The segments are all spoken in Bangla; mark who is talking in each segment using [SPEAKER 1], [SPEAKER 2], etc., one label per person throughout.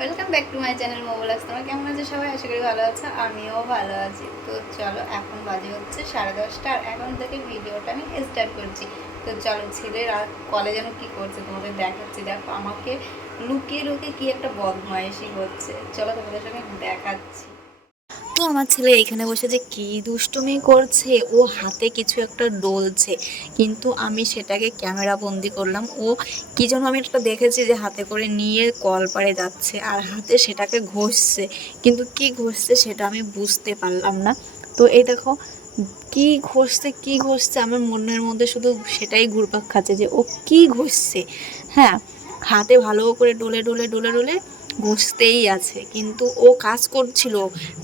[SPEAKER 1] Welcome back to my channel mobile আছে তোমরা কেমন আছে? সবাই আশা করি ভালো আছে, আমিও ভালো আছি। তো চলো, এখন বাজে হচ্ছে সাড়ে দশটা, আর এখন থেকে ভিডিওটা আমি স্টার্ট করছি। তো চলো, ছেলেরা কলে যেন কী করছে তোমাদের দেখাচ্ছি। দেখো, আমাকে লুকিয়ে লুকিয়ে কী একটা বদমাইশি হচ্ছে। চলো তোমাদের সঙ্গে দেখাচ্ছি। তো আমার ছেলে এখানে বসে যে কি দুষ্টুমি করছে, ও হাতে কিছু একটা ডলছে। কিন্তু আমি সেটাকে ক্যামেরা বন্দি করলাম। ও কি যেন আমি একটা দেখেছি যে হাতে করে নিয়ে কল কলপারে যাচ্ছে আর হাতে সেটাকে ঘষছে। কিন্তু কি ঘষছে সেটা আমি বুঝতে পারলাম না। তো এই দেখো, কি ঘষছে কি ঘষছে, আমার মনের মধ্যে শুধু সেটাই ঘুরপাক খাচ্ছে যে ও কি ঘষছে। হ্যাঁ হাতে ভালো করে ডলে ডলে ডলে ডলে ঘষতেই আছে। কিন্তু ও কাজ করছিল,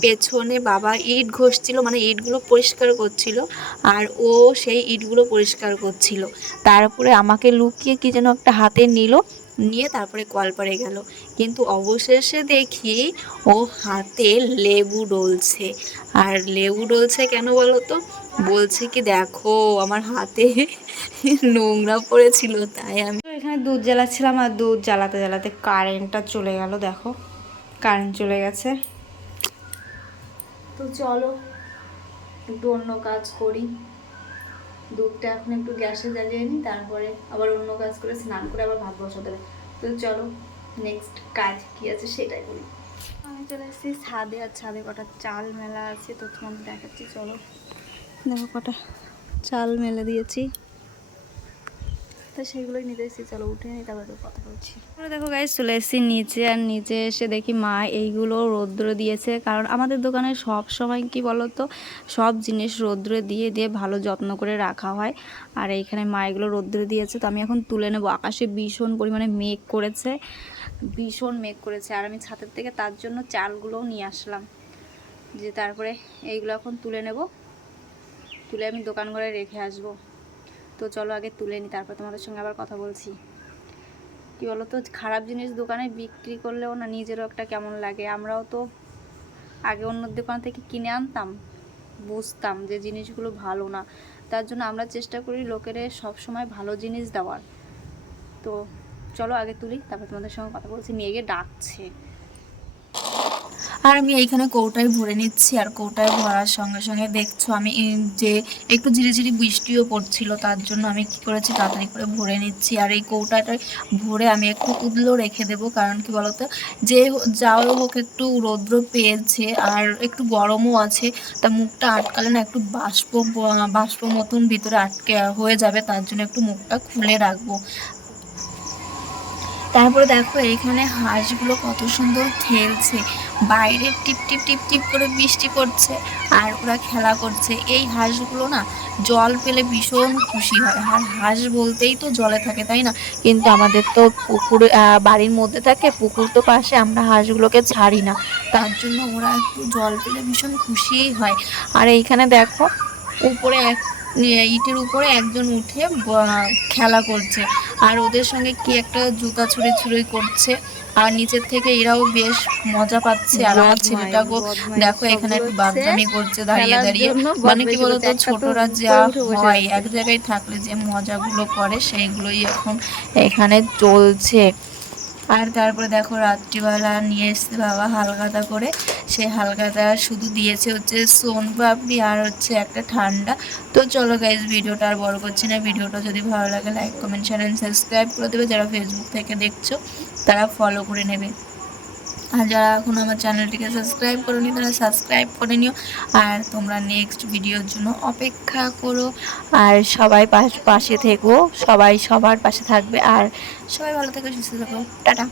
[SPEAKER 1] পেছনে বাবা ইট ঘষছিল মানে ইটগুলো পরিষ্কার করছিল, আর ও সেই ইটগুলো পরিষ্কার করছিল। তারপরে আমাকে লুকিয়ে কি যেন একটা হাতে নিল, নিয়ে তারপরে কলপারে গেল। কিন্তু অবশেষে দেখি ও হাতে লেবু ডলছে। আর লেবু ডলছে কেন বলো তো? বলছে কি, দেখো, আমার হাতে নোংরা পড়েছিল, তাই আমি
[SPEAKER 2] এখানে দুধ জ্বালাচ্ছিলাম আর দুধ জ্বালাতে জ্বালাতে কারেন্টটা চলে গেল দেখো। কারেন্ট চলে গেছে।
[SPEAKER 1] তো চলো একটু অন্য কাজ করি। দুধটা এখন একটু গ্যাসে জ্বালিয়ে নিই তারপরে আবার অন্য কাজ করে স্নান করে আবার ভাত বসাতে হবে। তো চলো নেক্সট কাজ কি আছে সেটাই করি। আমি চলে এসেছি ছাদে আর ছাদে কটা চাল মেলা আছে তো তোমাদের দেখাচ্ছি চলো। দেখো কটা চাল মেলে দিয়েছি। তো সেগুলোই নিতে এসেছি। চলো উঠে তারপরে কথা বলছি।
[SPEAKER 2] দেখো গাইজ চলে এসেছি নিচে, আর নিচে এসে দেখি মা এইগুলো রৌদ্র দিয়েছে। কারণ আমাদের দোকানে সব সময় কি বলো তো সব জিনিস রৌদ্রে দিয়ে দিয়ে ভালো যত্ন করে রাখা হয়। আর এইখানে মা এগুলো রৌদ্রে দিয়েছে, তো আমি এখন তুলে নেব। আকাশে ভীষণ পরিমাণে মেঘ করেছে, ভীষণ মেঘ করেছে। আর আমি ছাতের থেকে তার জন্য চালগুলোও নিয়ে আসলাম। যে তারপরে এইগুলো এখন তুলে নেব। তুলে আমি দোকান ঘরে রেখে আসব। তো চলো আগে তুলে নিই তারপর তোমাদের সঙ্গে আবার কথা বলছি। কি বলো তো খারাপ জিনিস দোকানে বিক্রি করলেও না নিজেরও একটা কেমন লাগে। আমরাও তো আগে অন্য দোকান থেকে কিনে আনতাম, বুঝতাম যে জিনিসগুলো ভালো না। তার জন্য আমরা চেষ্টা করি লোকের সব সময় ভালো জিনিস দেওয়ার। তো চলো আগে তুলি, তারপর তোমাদের সঙ্গে কথা বলছি। মেয়েকে ডাকছে।
[SPEAKER 1] আর আমি এইখানে কৌটায় ভরে নিচ্ছি আর কৌটায় ভরার সঙ্গে সঙ্গে দেখছ আমি যে একটু ঝিরিঝিরি বৃষ্টিও পড়ছিল, তার জন্য আমি কি করেছি, তাড়াতাড়ি করে ভরে নিচ্ছি। আর এই কৌটাটায় ভরে আমি একটু উদলো রেখে দেবো, কারণ কি বলতো, যে যাও হোক একটু রৌদ্র পেয়েছে আর একটু গরমও আছে, তা মুখটা আটকালে না একটু বাষ্প বাষ্প মতন ভিতরে আটকে হয়ে যাবে, তার জন্য একটু মুখটা খুলে রাখব। তারপরে দেখো এখানে হাঁসগুলো কত সুন্দর খেলছে। বাইরে টিপ টিপ টিপ টিপ করে বৃষ্টি পড়ছে আর ওরা খেলা করছে। এই হাঁসগুলো না জল পেলে ভীষণ খুশি হয়। আর হাঁস বলতেই তো জলে থাকে, তাই না? কিন্তু আমাদের তো পুকুর বাড়ির মধ্যে থাকে, পুকুর তো পাশে, আমরা হাঁসগুলোকে ছাড়ি না। তার জন্য ওরা একটু জল পেলে ভীষণ খুশিই হয়। আর এইখানে দেখো, উপরে এক, ইটের উপরে একজন উঠে খেলা করছে। আর ওদের সঙ্গে কি একটা জুতা ছুড়ে ছুড়ে করছে? আর নিচের থেকে এরাও বেশ মজা পাচ্ছে। আর আমার ছেলেটাকেও দেখো এখানে একটু বাদামি করছে দাঁড়িয়ে দাঁড়িয়ে। মানে কি বলতো ছোটরা যা হয় এক জায়গায় থাকলে যে মজাগুলো করে সেইগুলোই এখন এখানে চলছে। আর তারপরে দেখো রাত্রিবেলা নিয়ে এসছে বাবা হালখাতা করে। সেই হালখাতা শুধু দিয়েছে হচ্ছে সোন পাপড়ি আর হচ্ছে একটা ঠান্ডা। তো চলো গাইজ ভিডিওটা আর বড় করছি না। ভিডিওটা যদি ভালো লাগে like comment share and subscribe করে দেবে। যারা ফেসবুক থেকে দেখছ, তারা ফলো করে নেবে। আর যারা এখন আমার চ্যানেলটিকে সাবস্ক্রাইব করোনি, তারা সাবস্ক্রাইব করে নিও। আর তোমরা নেক্সট ভিডিওর জন্য অপেক্ষা করো। আর সবাই পাশ- পাশে থেকো। সবাই সবার পাশে থাকবে। আর সবাই ভালো থেকো, সুস্থ থাকো। টাটা।